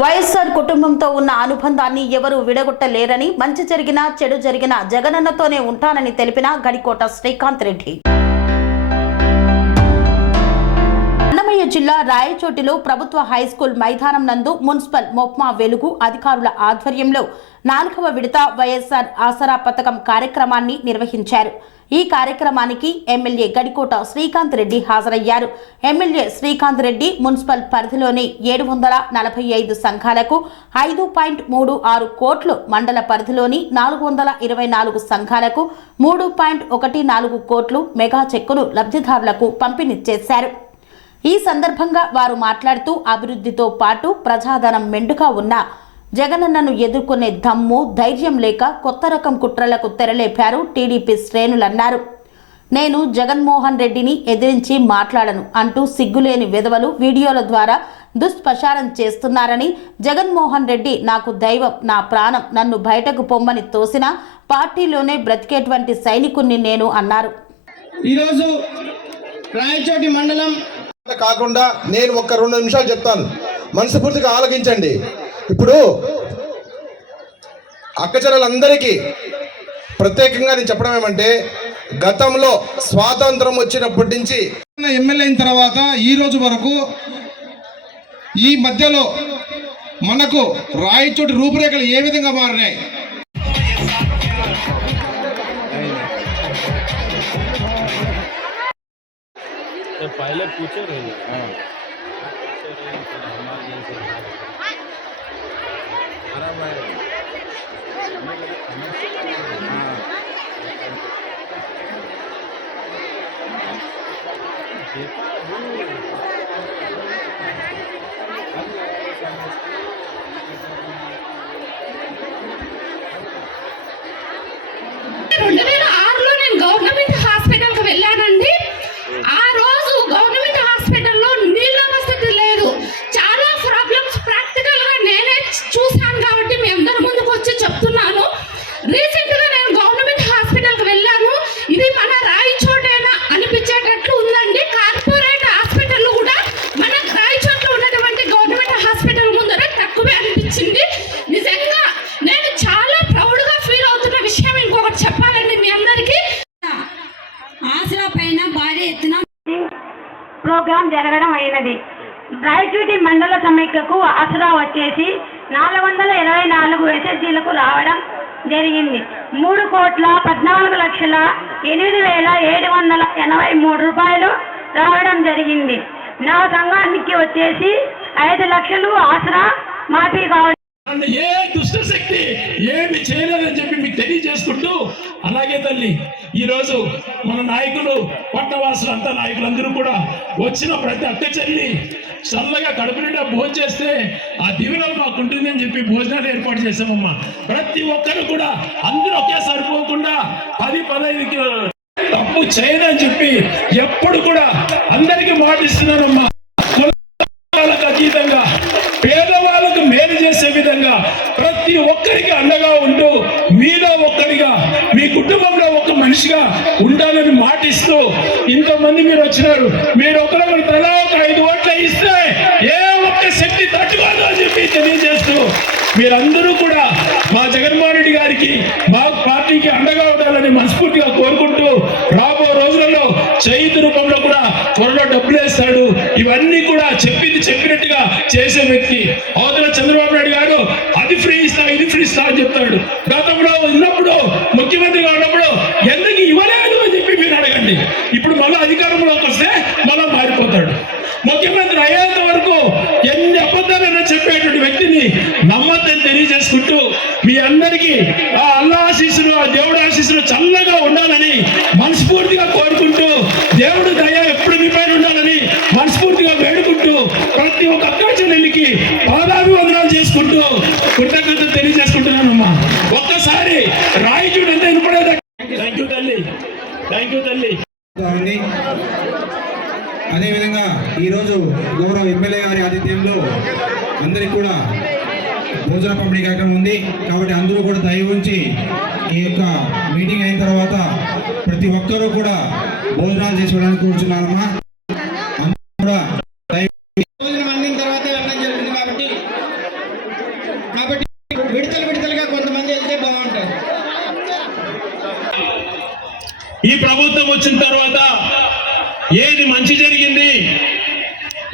వైఎస్ఆర్ కుటుంబంతో ఉన్న అనుబంధాన్ని ఎవరూ విడగొట్టలేరని, మంచి జరిగినా చెడు జరిగినా జగనన్నతోనే ఉంటానని తెలిపిన గడికోట శ్రీకాంత్ రెడ్డి. అన్నమయ్య జిల్లా రాయచోటిలో ప్రభుత్వ హైస్కూల్ మైదానం నందు మున్సిపల్ మొప్మా వెలుగు అధికారుల ఆధ్వర్యంలో 4వ విడత వైఎస్ఆర్ ఆసరా పథకం కార్యక్రమాన్ని నిర్వహించారు. ఈ కార్యక్రమానికి ఎమ్మెల్యే గడికోట శ్రీకాంత్ రెడ్డి హాజరయ్యారు. ఎమ్మెల్యే శ్రీకాంత్ రెడ్డి మున్సిపల్ పరిధిలోని 745 సంఘాలకు 5.36 కోట్లు, మండల పరిధిలోని 424 సంఘాలకు 3.14 కోట్లు మెగా చెక్కును లబ్ధిదారులకు పంపిణీ చేశారు. ఈ సందర్భంగా వారు మాట్లాడుతూ అభివృద్ధితో పాటు ప్రజాధనం మెండుగా ఉన్న జగనన్నను ఎదుర్కొనే దమ్ము, ధైర్యం లేక కొత్త రకం కుట్రలకు తెరలేపారు టీడీపీ శ్రేణులన్నారు. నేను జగన్మోహన్ రెడ్డిని ఎదిరించి మాట్లాడను అంటూ సిగ్గులేని వెధవలు వీడియోల ద్వారా దుష్ప్రచారం చేస్తున్నారని, జగన్మోహన్ రెడ్డి నాకు దైవం, నా ప్రాణం, నన్ను బయటకు పొమ్మని తోసిన పార్టీలోనే బ్రతికేటువంటి సైనికుణ్ణి నేను అన్నారు. ఈరోజు రాయచోటి మండలం కాకుండా నేను ఒక 2 నిమిషాలు చెప్తాను, మనస్ఫూర్తిగా ఆలకించండి. ఇప్పుడు అక్కచెల్లెలందరికీ ప్రత్యేకంగా నేను చెప్పడం ఏమంటే, గతంలో స్వాతంత్రం వచ్చినప్పటి నుంచి ఎమ్మెల్యే అయిన తర్వాత ఈ రోజు వరకు ఈ మధ్యలో మనకు రాయచోటి రూపురేఖలు ఏ విధంగా మారినాయి, पहले पूछे रहे గవర్నమెంట్ హాస్పిటల్కి వెళ్ళానండి. ఆ రోజు గవర్నమెంట్ హాస్పిటల్లో నీళ్ళ వసతి లేదు. చాలా ప్రాబ్లమ్స్ ప్రాక్టికల్ గా నేనే చూశాను కాబట్టి మీ అందరి ముందుకు వచ్చి చెప్తున్నాను. రీసెంట్ గా నేను గవర్నమెంట్ హాస్పిటల్కి వెళ్ళాను. ఇది మన రాయచోటేనా అనిపించేటట్లు ఉందండి. కార్పొరేట్ హాస్పిటల్ కూడా మన రాయచోట్లో ఉన్నటువంటి గవర్నమెంట్ హాస్పిటల్ ముందర తక్కువే అనిపించింది. నిజంగా నేను చాలా ప్రౌడ్ గా ఫీల్ అవుతున్న విషయం ఇంకొకటి చెప్పాలండి మీ అందరికీ. ఆసరా పైన భారీ ఎత్తున ప్రోగ్రాం జరగడం అయినది. రాయచోటి మండల సమైక్యకు ఆసరా వచ్చేసి 424 ఎస్ఎస్జీలకు రావడం జరిగింది. 3,14,08,783 రూపాయలు రావడం జరిగింది. నా సంఘానికి వచ్చేసి 5 లక్షలు ఆసరా మాఫీ కావడం. ఏ దుష్ట శక్తి ఏమి చేయలేదని చెప్పి మీకు తెలియజేసుకుంటూ, అలాగే తల్లి ఈరోజు మన నాయకులు, పట్టణవాసులు అంతా నాయకులందరూ కూడా వచ్చిన ప్రతి అక్క చెల్లి చల్లగా కడుపు నిండా భోజనం చేస్తే ఆ దీవెనలు మాకు ఉంటుందని చెప్పి భోజనాలు ఏర్పాటు చేసామమ్మా. ప్రతి ఒక్కరు కూడా అందరూ ఒకేసారి పోకుండా 10-15 తప్పు చేయదని చెప్పి ఎప్పుడు కూడా అందరికీ మాటిస్తున్నానమ్మా. కులాలకు అతీతంగా పేదవాళ్ళకు మేలు చేసే విధంగా ప్రతి ఒక్కరికి అండగా ఉంటూ మీలో ఒక్కడిగా, మీ కుటుంబంలో ఒక మనిషిగా ఉండాలని మాటిస్తూ ఇంతమంది మీరు వచ్చినారు. మీరు ఒకరొకరు తలా ఒక 5 ఓట్లు ఇస్తే ఏ ఒక్క శక్తి తట్టుకోదు అని చెప్పి తెలియజేస్తూ, మీరందరూ కూడా మా జగన్మోహన్ రెడ్డి గారికి, మా పార్టీకి అండగా ఉండాలని మనస్ఫూర్తిగా కోరుకుంటూ, రాబో రోజులలో చేతి రూపంలో కూడా త్వరలో డబ్బులు వేస్తాడు. ఇవన్నీ కూడా చెప్పింది చెప్పినట్టుగా చేసే వ్యక్తి. అవతల చంద్రబాబు నాయుడు గారు అది ఫ్రీ ఇస్తా, ఇది ఫ్రీ ఇస్తా అని చెప్తాడు. గతంలో ఉన్నప్పుడు ముఖ్యమంత్రిగా ఉన్నప్పుడు ఎందుకు ఇవ్వలేదు అని చెప్పి మీరు అడగండి. ఇప్పుడు మళ్ళీ అధికారంలోకి వస్తే మళ్ళీ మారిపోతాడు. ముఖ్యమంత్రి అయ్యేంత వరకు ఎన్ని అబద్ధాలైనా చెప్పేటువంటి వ్యక్తిని నమ్మద్దని తెలియజేసుకుంటూ, మీ అందరికీ ఆ అల్లా ఆశీస్సులు, ఆ దేవుడి ఆశీస్సులు చల్లగా ఉండాలని మనస్ఫూర్తిగా కోరుకుంటూ, దేవుడు దయ ఎప్పుడు మీ పైన ఉండాలని మనస్ఫూర్తిగా వేడుకుంటూ, ప్రతి ఒక్క అక్క చెల్లెలికి పాదాభివందనాలు చేసుకుంటూ కృతజ్ఞతలు తెలియజేసుకుంటున్నానమ్మా. ఒక్కసారి రాయచూడు ఎంత వినపడేది. థ్యాంక్ యూ తల్లి, థ్యాంక్ యూ తల్లి. అదేవిధంగా ఈరోజు గౌరవ ఎమ్మెల్యే గారి ఆతిథ్యంలో అందరికీ కూడా భోజన పంపిణీ కార్యక్రమం ఉంది. కాబట్టి అందరూ కూడా దయ ఉంచి ఈ యొక్క మీటింగ్ అయిన తర్వాత ప్రతి ఒక్కరూ కూడా భోజనాలు చేసుకోవడానికి కూర్చున్నారమ్మా. అందరూ కూడా భోజనం అందిన తర్వాత వెళ్ళడం జరుగుతుంది. కాబట్టి ప్రభుత్వం వచ్చిన తర్వాత ఏది మంచి జరిగింది,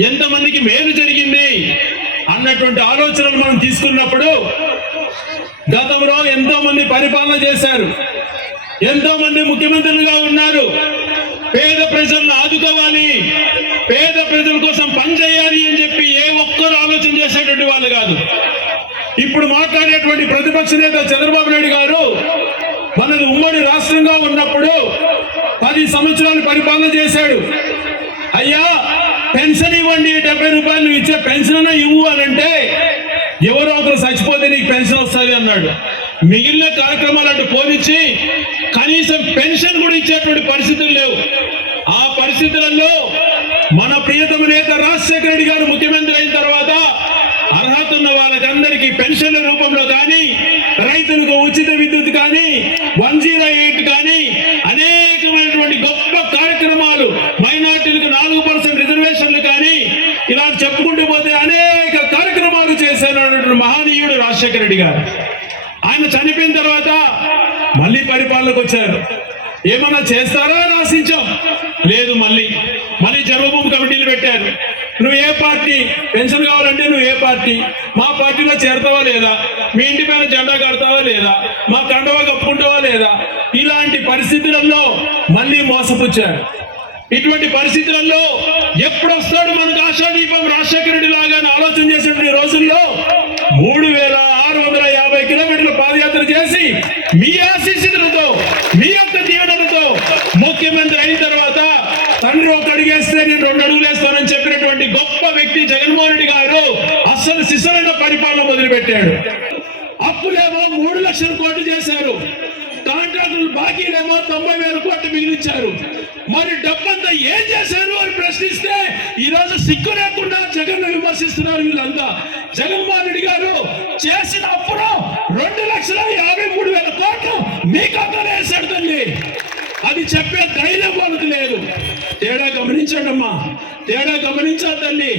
ఎంతమందికి మేలు జరిగింది అన్నటువంటి ఆలోచనలు మనం తీసుకున్నప్పుడు గతంలో ఎంతో మంది పరిపాలన చేశారు, ఎంతో మంది ముఖ్యమంత్రులుగా ఉన్నారు. పేద ప్రజలను ఆదుకోవాలి, పేద ప్రజల కోసం పనిచేయాలి అని చెప్పి ఏ ఒక్కరు ఆలోచన చేసేటువంటి వాళ్ళు కాదు. ఇప్పుడు మాట్లాడేటువంటి ప్రతిపక్ష నేత చంద్రబాబు నాయుడు గారు మనది ఉమ్మడి రాష్ట్రంగా ఉన్నప్పుడు 10 సంవత్సరాలు పరిపాలన చేశాడు. అయ్యా పెన్షన్ ఇవ్వండి, 70 రూపాయలు ఇచ్చే పెన్షన్ ఇవ్వు అని అంటే ఎవరో ఒకరు చచ్చిపోతే నీకు పెన్షన్ వస్తుంది అన్నాడు. మిగిలిన కార్యక్రమాలు అటు పోనిచ్చి కనీసం పెన్షన్ కూడా ఇచ్చేటువంటి పరిస్థితులు లేవు. ఆ పరిస్థితులలో మన ప్రియతమ నేత రాజశేఖర రెడ్డి గారు ముఖ్యమంత్రి అయిన తర్వాత అర్హత ఉన్న వాళ్ళకందరికీ పెన్షన్ల రూపంలో కానీ, రైతులకు ఉచిత విద్యుత్ కానీ, 108 కానీ అనేకమైనటువంటి గొప్ప కార్యక్రమాలు, మైనార్టీలకు 4% రిజర్వేషన్లు కానీ, ఇలా చెప్పుకుంటూ పోతే అనేక కార్యక్రమాలు చేశారు మహనీయుడు రాజశేఖర రెడ్డి గారు. ఆయన చనిపోయిన తర్వాత మళ్ళీ పరిపాలనకు వచ్చారు. ఏమన్నా చేస్తారా అని ఆశించాం, లేదు. మళ్ళీ జన్మభూమి కమిటీలు పెట్టారు. నువ్వు ఏ పార్టీ, పెన్షన్ కావాలంటే నువ్వు ఏ పార్టీ, మా పార్టీలో చేరతావా లేదా, మీ ఇంటి పైన జెండా కడతావా లేదా, మా కండవా కప్పుకుంటావా లేదా, ఇలాంటి పరిస్థితులలో మళ్ళీ మోసపుచ్చారు. ఇటువంటి పరిస్థితులలో ఎప్పుడు వస్తాడు మనకు ఆశాదీపం రాజశేఖర రెడ్డి లాగా ఆలోచన చేసేటువంటి రోజుల్లో 3650 కిలోమీటర్ల పాదయాత్ర చేసి మీ ఆశీస్సులతో, మీ యొక్క దీవెనలతో ముఖ్యమంత్రి అయిన తర్వాత తండ్రి ఒక అడుగేస్తే నేను 2 అడుగులు వేస్తానని చెప్పినటువంటి గొప్ప వ్యక్తి జగన్మోహన్ రెడ్డి గారు అస్సలు సిసలైన పరిపాలన మొదలుపెట్టాడు. అప్పులేమో 3 లక్షల కోట్లు చేశారు, కాంట్రాక్టులు బాకీలేమో 90,000 కోట్లు మిగిలించారు. మరి డబ్బంతా ఏం చేశారు అని ప్రశ్నిస్తే ఈరోజు సిగ్గు లేకుండా జగన్ విమర్శిస్తున్నారు వీళ్ళంతా. జగన్మోహన్ రెడ్డి గారు చేసిన అప్పుడు 2,53,000 కోట్లు మీ ఖాతాలో వేశాడు తల్లి. అది చెప్పే ధైర్యం వాళ్ళకి లేదు. తేడా గమనించండి అమ్మా, తేడా గమనించాలి తల్లి.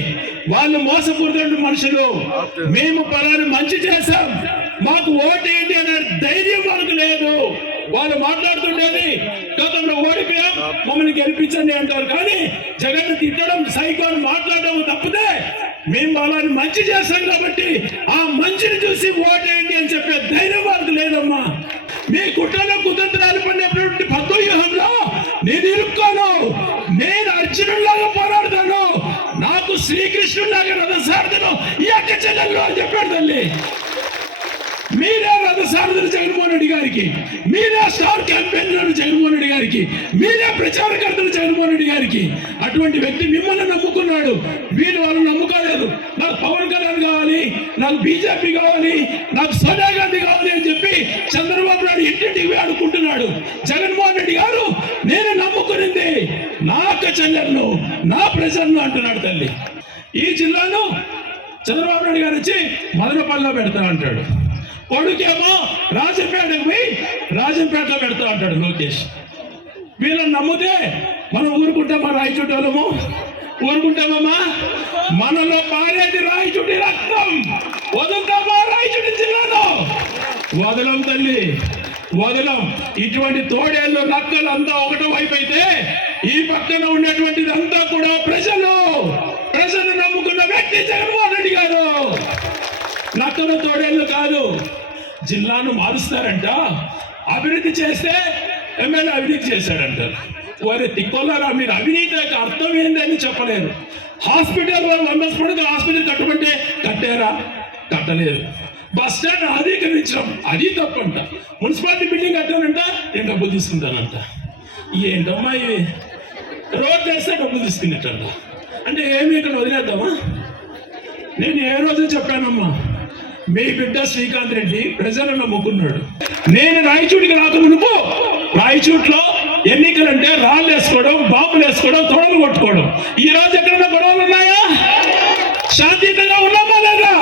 వాళ్ళు మోసపూరిత మనుషులు. మేము పలాని మంచి చేశాం, మాకు ఓటేంటి అనే ధైర్యం వాళ్ళకి లేదు. వాళ్ళు మాట్లాడుతుండేది గతంలో ఓడిపోయాం మమ్మల్ని గెలిపించండి అంటారు, కానీ జగన్ తిట్టడం, సైకోని మాట్లాడడం తప్పితే మేము వాళ్ళని మంచి చేశాం కాబట్టి ఆ మంచిని చూసి ఓటేయండి అని చెప్పే ధైర్యం వాళ్ళకి లేదమ్మా. మీ కుట్రలో కుతంత్రాలు పడినటువంటి పద్మవ్యూహంలో నేను ఇరుక్కోను, నేను అర్జునుడిలాగా పోరాడుతాను, నాకు శ్రీకృష్ణుడిలాగా రథసారథులు ఈ అక్క చెల్లెల్లో అని చెప్పాడు తల్లి. మీరే రథసారథులు జగన్మోహన్ రెడ్డి గారికి, మీరే స్టార్ క్యాంపెయినర్ జగన్మోహన్ రెడ్డి గారికి, మీరే ప్రచారకర్తలు జగన్మోహన్ రెడ్డి గారికి. అటువంటి వ్యక్తి మిమ్మల్ని నమ్ముకున్నాడు, వాళ్ళు నమ్ముకోలేదు. నాకు పవన్ కళ్యాణ్ కావాలి, నాకు బీజేపీ కావాలి, నాకు సోనియా గాంధీ కావాలి అని చెప్పి చంద్రబాబు నాయుడు ఇంటింటికి ఆడుకుంటున్నాడు. జగన్మోహన్ రెడ్డి గారు నేను నమ్ముకునింది నా అక్క చెల్లెలను, నా ప్రజలను అంటున్నాడు తల్లి. ఈ జిల్లాను చంద్రబాబు నాయుడు గారు వచ్చి మదనపల్లిలో పెడతా అంటాడు, కొడుకేమో రాజంపేటకు పోయి రాజంపేటలో పెడతా అంటాడు లోకేష్. వీళ్ళని నమ్మితే మనం ఊరుకుంటామా? రాయచోటలము ఊరుకుంటామమ్మా? మనలో పారేది రాయచోటి రక్తం, వదులుతామా రాయచోటి జిల్లాలో? వదలం తల్లి, వదలం. ఇటువంటి తోడేళ్ళు నక్కలు అంతా ఒకటో వైపు అయితే ఈ పక్కన ఉన్నటువంటిది అంతా కూడా ప్రజలు నమ్ముకున్న వ్యక్తి జగన్మోహన్ రెడ్డి గారు. నక్కల తోడేళ్ళు కాదు. జిల్లాను మారుస్తారంట, అభివృద్ధి చేస్తే ఎమ్మెల్యే అవినీతి చేశాడంటారు. వారి తిక్కొల్లారా, మీరు అవినీతి అర్థం ఏందని చెప్పలేరు. హాస్పిటల్ హాస్పిటల్ కట్టమంటే కట్టారా? కట్టలేదు. బస్ స్టాండ్ ఆధీకరించడం అది తప్పంట. మున్సిపాలిటీ బిల్డింగ్ కట్టానంట, నేను డబ్బులు తీసుకుంటానంట. ఏంటమ్మా ఇవి? రోడ్ వేస్తే డబ్బులు తీసుకునేటంట. అంటే ఏమి ఇక్కడ వదిలేద్దామా? నేను ఏ రోజు చెప్పానమ్మా, మీ బిడ్డ శ్రీకాంత్ రెడ్డి ప్రజలను నమ్ముకున్నాడు. నేను రాయచూటికి రాకమునుపు రాయచూట్లో ఎన్నికలంటే రాళ్ళు వేసుకోవడం, బాంబులు వేసుకోవడం, తొడలు కొట్టుకోవడం. ఈ రోజు ఎక్కడన్నా గొడవలు ఉన్నాయా? శాంతియుతంగా ఉన్నామా లేదా?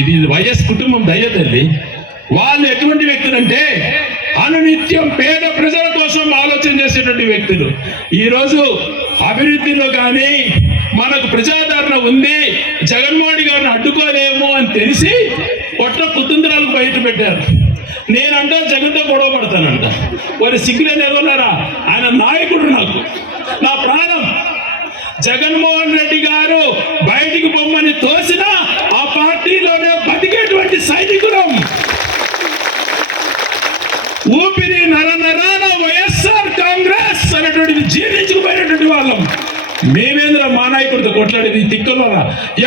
ఇది వైఎస్ కుటుంబం దయ తల్లి. వాళ్ళు ఎటువంటి వ్యక్తులంటే అనునిత్యం పేద ప్రజల కోసం ఆలోచన చేసేటువంటి వ్యక్తులు. ఈరోజు అభివృద్ధిలో కానీ మనకు ప్రజాదరణ ఉంది, జగన్మోహన్ గారిని అడ్డుకోలేము అని తెలిసి కొట్ల కుతంత్రాలకు బయట పెట్టారు. నేనంటా జగన్తో గొడవ పడతానంట. వారి సిగ్గులేని ఎదవలారా, ఆయన నాయకుడు, నాకు నా ప్రాణం. జగన్మోహన్ రెడ్డి గారు బయటికి పొమ్మని తోసినా ఆ పార్టీలోనే బతికేటువంటి సైనికులం. ఊపిరి నరనరాన వైఎస్ఆర్ కాంగ్రెస్ అనేటువంటిది జీర్ణించుకుపోయినటువంటి వాళ్ళం. మేమేంద్ర మా నాయకుడితో కొట్లాడేది తిక్కల.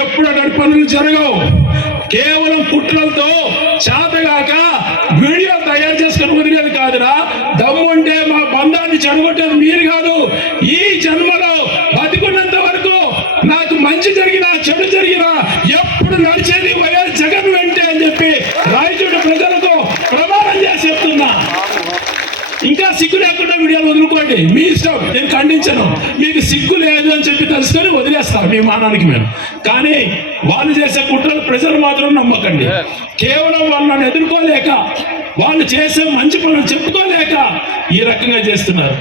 ఎప్పుడు అటువంటి పనులు జరగవు. కేవలం కుట్రలతో చేతగాక వీడియో తయారు చేసుకుని వదిలేది కాదురా. దమ్ముంటే మా బంధాన్ని చెడగొట్టేది మీరు కాదు. ఈ జన్మలో బతికున్నంత వరకు నాకు మంచి జరిగినా చెడు జరిగినా ఎప్పుడు నడిచేది వైఎస్ జగన్ వెంటే అని చెప్పి రాయచోటి ప్రజలకు ప్రమాణం చేసి చెప్తున్నా. ఇంకా సిగ్గు లేకుండా వీడియోలు వదులుకోండి, మీ ఇష్టం, నేను ఖండించను. మీకు సిగ్గు లేదు అని చెప్పి తెలుసుకొని వదిలేస్తారు మీ మానానికి మేము. కానీ వాళ్ళు చేసే కుట్రలు ప్రజలు మాత్రం నమ్మకండి. కేవలం వాళ్ళని ఎదుర్కోలేక, వాళ్ళు చేసే మంచి పనులు చెప్పుకోలేక ఈ రకంగా చేస్తున్నారు.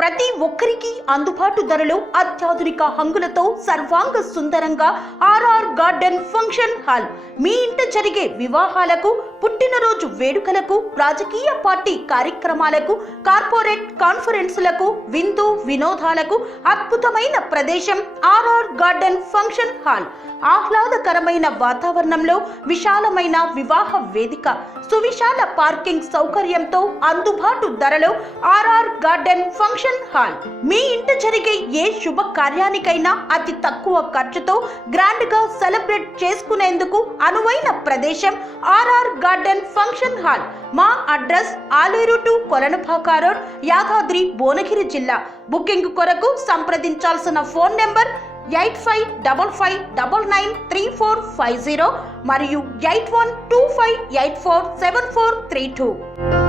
ప్రతి ఒక్కరికి అందుబాటు ధరలో అత్యాధునిక హంగులతో సర్వాంగ సుందరంగా ఆర్ఆర్ గార్డెన్ ఫంక్షన్ హాల్. మీ ఇంట జరిగే వివాహాలకు, పుట్టినరోజు వేడుకలకు, రాజకీయ పార్టీ కార్యక్రమాలకు, కార్పొరేట్ కాన్ఫరెన్సులకు, విందు వినోదాలకు అద్భుతమైన ప్రదేశం ఆర్ఆర్ గార్డెన్ ఫంక్షన్ హాల్. ఆహ్లాదకరమైన వాతావరణంలో విశాలమైన వివాహ వేదిక, సువిశాల పార్కింగ్ సౌకర్యంతో అందుబాటు ధరలో ఆర్ఆర్ గార్డెన్ ఫంక్షన్ హాల్. మీ ఇంట జరిగే ఏ శుభ కార్యానికైనా అతి తక్కువ ఖర్చుతో గ్రాండ్ గా సెలబ్రేట్ చేసుకునేందుకు అనువైన ప్రదేశం ఆర్ఆర్ గార్డెన్ ఫంక్షన్ హాల్. మా address Aler to Kolanupaka road, Yadadri, Bhuvanagiri జిల్లా. బుకింగ్ కొరకు సంప్రదించాల్సిన ఫోన్ నెంబర్ 8555993450 మరియు 8125847432.